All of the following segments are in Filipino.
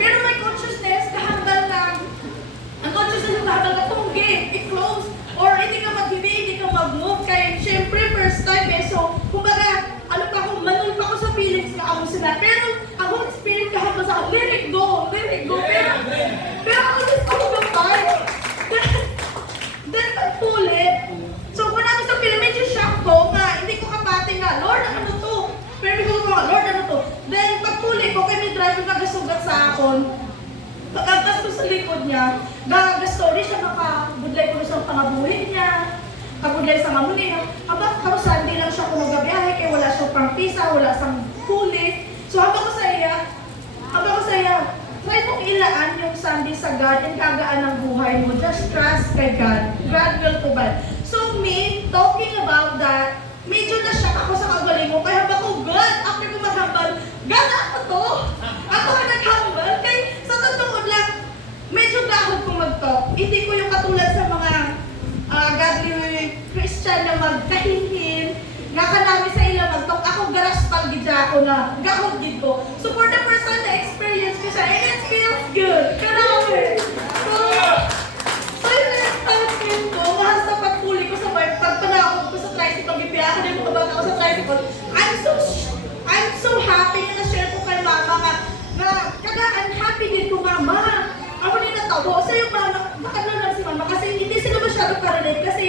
Pero may consciousness, kahanggal na, ang consciousness ng kahanggal ka tunggi, i-close, or hindi ka mag-hindi, hindi ka mag-move. Kaya, syempre, first time eh. So, kumbaga, ano pa ako, manul pa ako sa feelings ka ako sila ang Holy Spirit kahanggal sa akin, let it go, let it go. Pero, pero ako gusto ko gabay. Then, pagpulit, so kung namin sa film, medyo shock ko nga, hindi ko kapati nga, Lord, ano to? Pero hindi ko ko, Lord, ano to? Then, pagpulit ko, kay may driver nagasugat sa akon, pagkakas ko sa likod niya, gagastory siya, makabudlay ko na sa pangabuhin niya, kabudlay sa mamuli niya, habang karusan, di lang siya kumagabiyahe, kaya wala siyang pang pisa, wala siyang huli. So habang ko sa iya, habang ko sa iya, try mong ilaan yung Sunday sa God and kagaan ng buhay mo. Just trust kay God. God will provide. So me, talking about that, medyo na-shock ako sa kagaling mo. Kaya habang ko, God, after ko maghambal, God, ako to. Ako ang naghambal. Kaya sa totoo lang, medyo gahod ko mag-talk. Hindi ko yung katulad sa mga ah, godly Christian na magkahinhin. Nakanami sa ila mag-talk. Ako garas palgidya ako na. Gahod gid ko. So for the first time na experience ko siya, and it feels good. Karami. So, so yung experience ko, mahal sa pagpuli ko sa bike, pagpanakot ko sa tricycle, bibiyakan din mga bata ko sa tricycle, I'm so, I'm so happy na na-share ko kay mama nga, na kagaan happy din ko mama. Ako din natawa. Sa yung mama, nakano lang si mama kasi hindi sila ka-relate kasi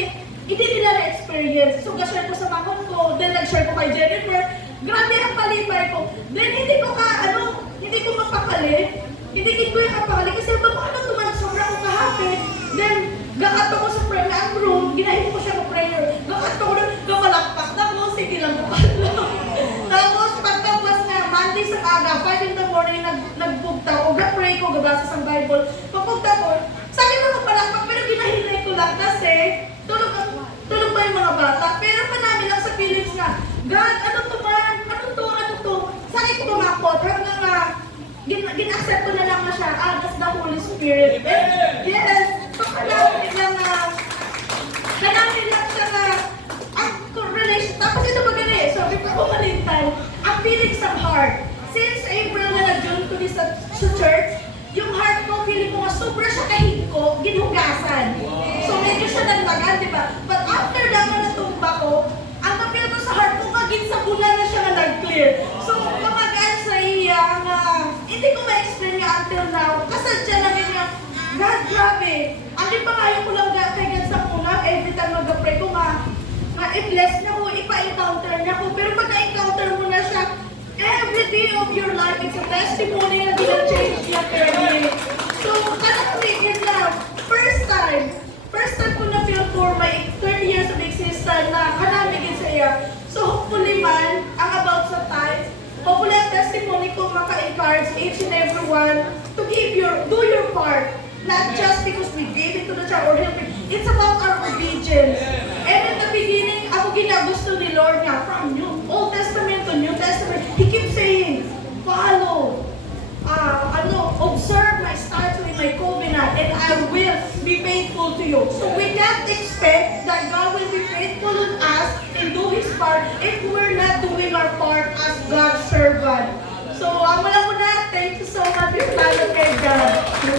hindi nila na-experience. So, ga-share ko sa mama ko, then nag-share ko kay Jennifer. Grabe ang palipay ko. Then, hindi ko ka, ano, hindi ko mapakali. Hindi ko yung kapakali kasi ba ano tuman, sobrang ko ka-happy. Then, gakat ako sa prayer na room, ginahin ko siya ng prayer. Gakat ako doon, gamalakpak na ako, sige lang ko Tapos, pagtapos nga, Monday sa aga, 5 in the morning, nag, nagbugta ko, ga-pray ko, gabasa sa Bible. Pagpugta ko, sa akin naman palakpak, pero ginahinay ko lang kasi, tulog, ang- tulog pa yung mga bata. Pero panami lang sa feelings nga, God, ano to man? Ano to? Ano to? Sa akin ko tumakot, hanggang nga, gin, gin-accept ko na lang na siya, ah, that's the Holy Spirit. And, yes, so kanami lang nga, kanami lang siya nga, ang relation, tapos ito ba gani, so before ko malintan, ang feeling sa heart, since April na nag-join ko sa, sa church, yung heart ko, feeling ko nga sobra siya kahigko, ginugasan. So medyo siya nagbagan, di ba? But after that na natumba ko, ang papel ko sa heart ko, maging sa bulan na na nag-clear. So, kamagaan sa iya nga, hindi ko ma-explain nga until now. Kasadya lang yun nga, God, grabe. Ang pa kaya ko lang ga- kay God sa muna, every time mag-pray ko nga, nga i-bless niya ko, ipa-encounter niya ko. Pero pag na-encounter mo na siya, every day of your life, it's a testimony na gina-change niya permanently. So, kanang yun lang, first time, first time ko na feel for my 30 years of existence na kanamigin sa iya. So, hopefully man, ang about sa tithes, hopefully testimony ko maka-encourage each and everyone to give your, do your part. Not just because we gave it to the church or helping. It's about our obedience. And in the beginning, ako ginagusto ni Lord nga from New Old Testament to New Testament. He keeps saying, follow, uh, ano, observe my statutes in my covenant, and I will be faithful to you. So we can't expect that God will be faithful to us and do His part if we're not